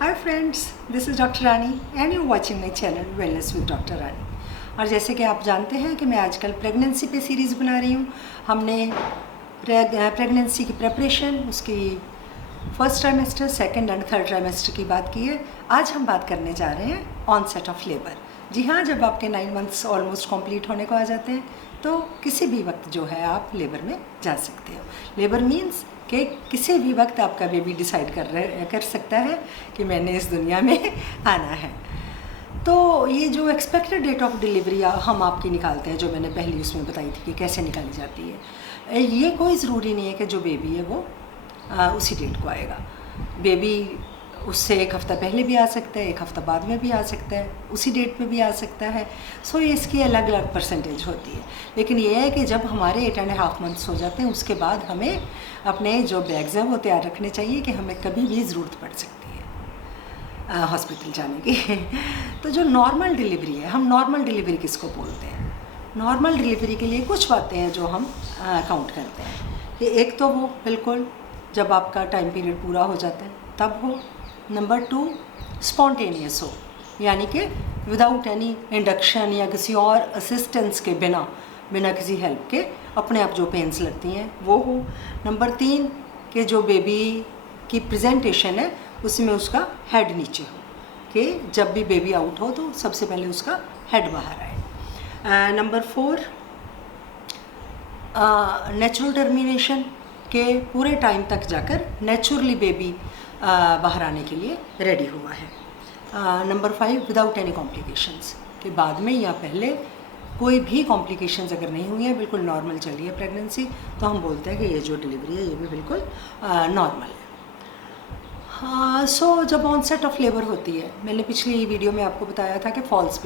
Hi friends, this is doctor Rani and you watching my channel wellness with doctor Rani. और जैसे कि आप जानते हैं कि मैं आजकल प्रेगनेंसी पे सीरीज़ बना रही हूँ। हमने प्रेगनेंसी की प्रेपरेशन, उसकी first trimester, second and third trimester की बात की है। आज हम बात करने जा रहे हैं ऑनसेट ऑफ लेबर। जी हाँ, जब आपके 9 मंथ्स ऑलमोस्ट कंप्लीट होने को आ जाते हैं तो किसी भी वक्त जो है आप लेबर में जा सकते हो। लेबर मीन्स कि किसी भी वक्त आपका बेबी डिसाइड कर सकता है कि मैंने इस दुनिया में आना है। तो ये जो एक्सपेक्टेड डेट ऑफ डिलीवरी हम आपकी निकालते हैं, जो मैंने पहले उसमें बताई थी कि कैसे निकाली जाती है, ये कोई ज़रूरी नहीं है कि जो बेबी है वो उसी डेट को आएगा। बेबी उससे एक हफ़्ता पहले भी आ सकता है, एक हफ़्ता बाद में भी आ सकता है, उसी डेट पे भी आ सकता है। सो इसकी अलग अलग परसेंटेज होती है। लेकिन ये है कि जब हमारे 8.5 मंथ्स हो जाते हैं उसके बाद हमें अपने जो बैग्स हैं वो तैयार रखने चाहिए कि हमें कभी भी ज़रूरत पड़ सकती है हॉस्पिटल जाने की। तो जो नॉर्मल डिलीवरी है, हम नॉर्मल डिलीवरी किसको बोलते हैं? नॉर्मल डिलीवरी के लिए कुछ बातें हैं जो हम काउंट करते हैं कि एक तो वो बिल्कुल जब आपका टाइम पीरियड पूरा हो जाता है तब हो। नंबर 2, स्पॉन्टेनियस हो, यानी कि विदाउट एनी इंडक्शन या किसी और असिस्टेंस के बिना किसी हेल्प के अपने आप जो पेन्स लगती हैं वो हो। नंबर 3, कि जो बेबी की प्रेजेंटेशन है उसमें उसका हेड नीचे हो, कि जब भी बेबी आउट हो तो सबसे पहले उसका हेड बाहर आए। नंबर 4, नेचुरल टर्मिनेशन के पूरे टाइम तक जाकर नेचुरली बेबी बाहर आने के लिए रेडी हुआ है। नंबर 5, विदाउट एनी कॉम्प्लिकेशंस, के बाद में या पहले कोई भी कॉम्प्लिकेशंस अगर नहीं हुई है, बिल्कुल नॉर्मल चली है प्रेगनेंसी, तो हम बोलते हैं कि ये जो डिलीवरी है ये भी बिल्कुल नॉर्मल है। हाँ, सो जब ऑनसेट ऑफ लेबर होती है, मैंने पिछली वीडियो में आपको बताया था कि फॉल्स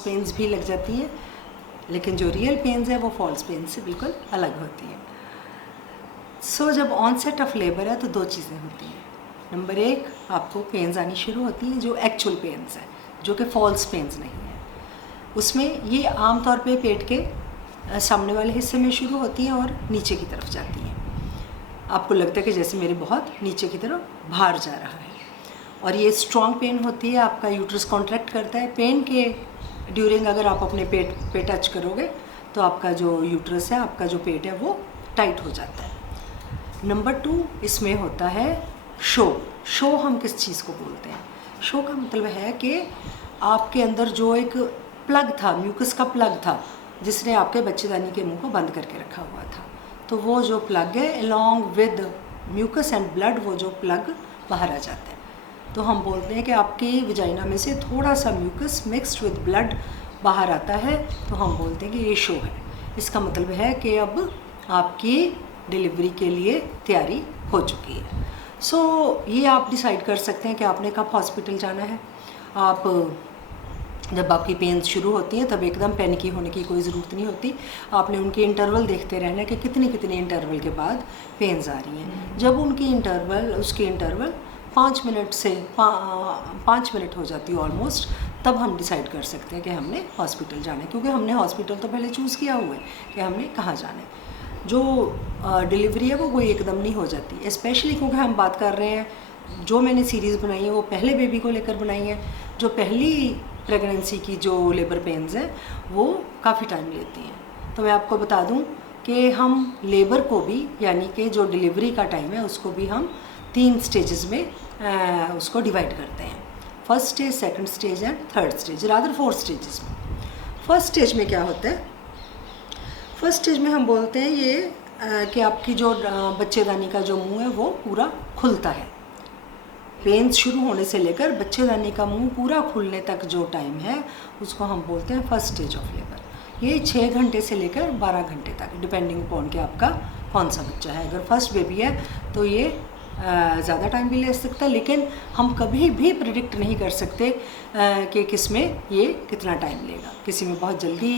पेन्स भी लग जाती हैं, लेकिन जो रियल पेन्स है वो फॉल्स पेन्स से बिल्कुल अलग होती है। सो जब ऑनसेट ऑफ लेबर है तो 2 चीज़ें होती हैं। नंबर 1, आपको पेन्स आनी शुरू होती हैं जो एक्चुअल पेन्स हैं, जो कि फॉल्स पेन्स नहीं हैं। उसमें ये आमतौर पे पेट के सामने वाले हिस्से में शुरू होती हैं और नीचे की तरफ जाती हैं। आपको लगता है कि जैसे मेरे बहुत नीचे की तरफ बाहर जा रहा है, और ये स्ट्रॉन्ग पेन होती है। आपका यूट्रस कॉन्ट्रैक्ट करता है। पेन के ड्यूरिंग अगर आप अपने पेट पे टच करोगे तो आपका जो यूट्रस है, आपका जो पेट है वो टाइट हो जाता है। नंबर 2, इसमें होता है शो हम किस चीज़ को बोलते हैं? शो का मतलब है कि आपके अंदर जो एक प्लग था, म्यूकस का प्लग था, जिसने आपके बच्चेदानी के मुंह को बंद करके रखा हुआ था, तो वो जो प्लग है along with mucus and blood, वो जो प्लग बाहर आ जाता है। तो हम बोलते हैं कि आपकी वजाइना में से थोड़ा सा म्यूकस मिक्स्ड विद ब्लड बाहर आता है, तो हम बोलते हैं कि ये शो है। इसका मतलब है कि अब आपकी डिलीवरी के लिए तैयारी हो चुकी है। सो ये आप डिसाइड कर सकते हैं कि आपने कब हॉस्पिटल जाना है। आप जब आपकी पेन्स शुरू होती हैं तब एकदम पैनिकी होने की कोई ज़रूरत नहीं होती। आपने उनके इंटरवल देखते रहना कि कितने इंटरवल के बाद पेन्स आ रही हैं। जब उसकी इंटरवल 5 मिनट से 5 मिनट हो जाती है ऑलमोस्ट, तब हम डिसाइड कर सकते हैं कि हमने हॉस्पिटल जाना है, क्योंकि हमने हॉस्पिटल तो पहले चूज़ किया हुआ है कि हमने कहाँ जाना है। जो डिलीवरी है वो कोई एकदम नहीं हो जाती, स्पेशली क्योंकि हम बात कर रहे हैं, जो मैंने सीरीज़ बनाई है वो पहले बेबी को लेकर बनाई है। जो पहली प्रेगनेंसी की जो लेबर पेन्स हैं वो काफ़ी टाइम लेती हैं। तो मैं आपको बता दूं कि हम लेबर को भी, यानी कि जो डिलीवरी का टाइम है उसको भी हम 3 स्टेजेस में उसको डिवाइड करते हैं। First stage, second stage and third stage, rather 4 stages में। फर्स्ट स्टेज में क्या होता है? फर्स्ट स्टेज में हम बोलते हैं ये कि आपकी जो बच्चेदानी का जो मुंह है वो पूरा खुलता है। पेन्स शुरू होने से लेकर बच्चेदानी का मुंह पूरा खुलने तक जो टाइम है उसको हम बोलते हैं फर्स्ट स्टेज ऑफ लेबर। ये 6 घंटे से लेकर 12 घंटे तक, डिपेंडिंग अपॉन कि आपका कौन सा बच्चा है। अगर फर्स्ट बेबी है तो ये ज़्यादा टाइम भी ले सकता है, लेकिन हम कभी भी प्रिडिक्ट नहीं कर सकते कि किस में ये कितना टाइम लेगा। किसी में बहुत जल्दी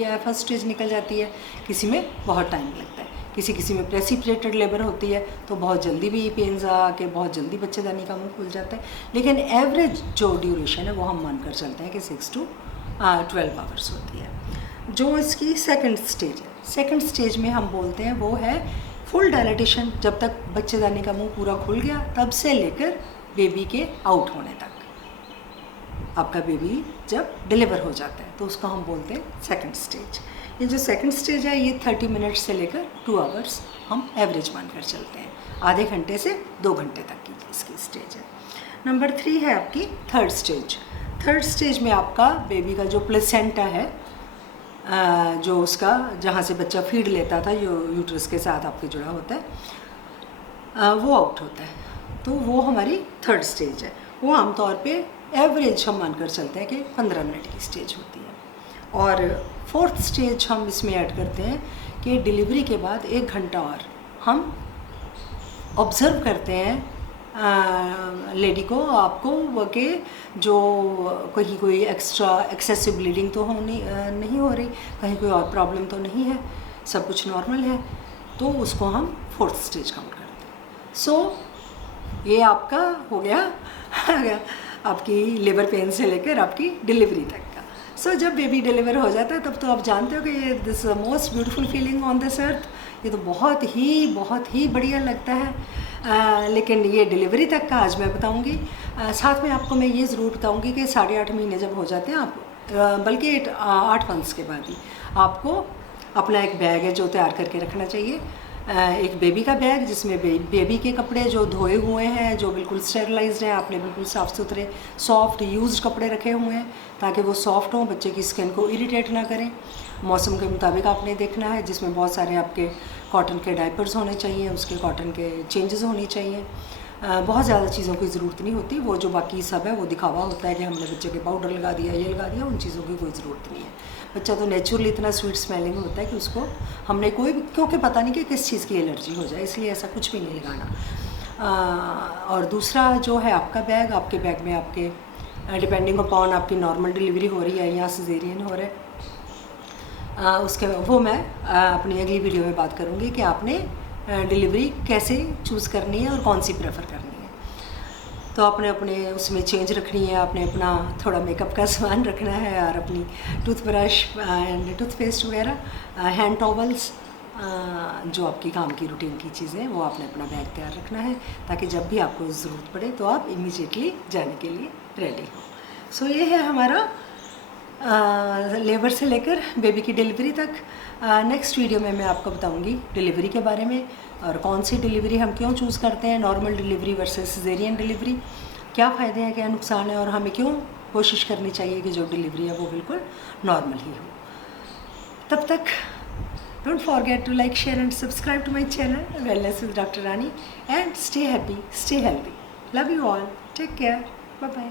ये फर्स्ट स्टेज निकल जाती है, किसी में बहुत टाइम लगता है। किसी में प्रेसिपिटेटेड लेबर होती है तो बहुत जल्दी भी पेन्स आके बहुत जल्दी बच्चेदानी का मुंह खुल जाता है। लेकिन एवरेज जो ड्यूरेशन है वो हम मानकर चलते हैं कि 6 to 12 आवर्स होती है। जो इसकी सेकंड स्टेज है, सेकंड स्टेज में हम बोलते हैं वो है फुल डायलिटेशन। जब तक बच्चेदानी का मुंह पूरा खुल गया तब से लेकर बेबी के आउट होने तक। आपका बेबी जब डिलीवर हो जाता है तो उसको हम बोलते हैं सेकंड स्टेज। ये जो सेकंड स्टेज है ये 30 मिनट्स से लेकर 2 आवर्स हम एवरेज मानकर चलते हैं, आधे घंटे से 2 घंटे तक की इसकी स्टेज है। नंबर 3 है आपकी थर्ड स्टेज। थर्ड स्टेज में आपका बेबी का जो प्लेसेंटा है, जो उसका जहाँ से बच्चा फीड लेता था, जो यूट्रस के साथ आपके जुड़ा होता है, वो आउट होता है। तो वो हमारी थर्ड स्टेज है। वो आमतौर पे एवरेज हम मानकर चलते हैं कि 15 मिनट की स्टेज होती है। और फोर्थ स्टेज हम इसमें ऐड करते हैं कि डिलीवरी के बाद 1 घंटा और हम ऑब्ज़र्व करते हैं लेडी को, आपको कि जो कहीं कोई एक्स्ट्रा एक्सेसिव ब्लीडिंग तो नहीं हो रही, कहीं कोई और प्रॉब्लम तो नहीं है, सब कुछ नॉर्मल है, तो उसको हम फोर्थ स्टेज काउंट करते हैं। सो ये आपका हो गया आपकी लेबर पेन से लेकर आपकी डिलीवरी तक का। सो जब बेबी डिलीवर हो जाता है तब तो आप जानते हो कि ये this most beautiful feeling on this earth, ये तो बहुत ही बढ़िया लगता है। लेकिन ये डिलीवरी तक का आज मैं बताऊंगी। साथ में आपको मैं ये ज़रूर बताऊंगी कि 8.5 महीने जब हो जाते हैं आप, बल्कि 8 मंथ्स के बाद ही आपको अपना एक बैग है जो तैयार करके रखना चाहिए। एक बेबी का बैग जिसमें बेबी के कपड़े जो धोए हुए हैं, जो बिल्कुल स्टेरलाइज्ड हैं, आपने बिल्कुल साफ़ सुथरे सॉफ्ट यूज्ड कपड़े रखे हुए हैं ताकि वो सॉफ्ट हों, बच्चे की स्किन को इरिटेट ना करें। मौसम के मुताबिक आपने देखना है, जिसमें बहुत सारे आपके कॉटन के डायपर्स होने चाहिए, उसके कॉटन के चेंजेस होनी चाहिए। बहुत ज़्यादा चीज़ों की ज़रूरत नहीं होती, वो जो बाकी सब है वो दिखावा होता है कि हमने बच्चे के पाउडर लगा दिया, ये लगा दिया, उन चीज़ों की कोई ज़रूरत नहीं है। बच्चा तो नेचुरली इतना स्वीट स्मेलिंग होता है कि उसको हमने कोई भी, क्योंकि पता नहीं कि किस चीज़ की एलर्जी हो जाए, इसलिए ऐसा कुछ भी नहीं लगाना। और दूसरा जो है आपका बैग, आपके बैग में आपके डिपेंडिंग अपॉन आपकी नॉर्मल डिलीवरी हो रही है या सिजेरियन हो रहा है, उसके वो मैं अपनी अगली वीडियो में बात करूँगी कि आपने डिलीवरी कैसे चूज़ करनी है और कौन सी प्रेफर करनी है। तो आपने अपने उसमें चेंज रखनी है, आपने अपना थोड़ा मेकअप का सामान रखना है और अपनी टूथब्रश एंड टूथपेस्ट वगैरह, हैंड टॉवल्स, जो आपकी काम की रूटीन की चीज़ें, वो आपने अपना बैग तैयार रखना है ताकि जब भी आपको ज़रूरत पड़े तो आप इमीडिएटली जाने के लिए रेडी हो। सो ये है हमारा लेबर से लेकर बेबी की डिलीवरी तक। नेक्स्ट वीडियो में मैं आपको बताऊंगी डिलीवरी के बारे में और कौन सी डिलीवरी हम क्यों चूज़ करते हैं, normal delivery versus caesarean delivery, क्या फ़ायदे हैं, क्या नुकसान है, और हमें क्यों कोशिश करनी चाहिए कि जो डिलीवरी है वो बिल्कुल नॉर्मल ही हो। तब तक don't forget to like, share and subscribe to my channel wellness with doctor Rani, and stay happy, stay healthy. Love you all, take care, bye bye.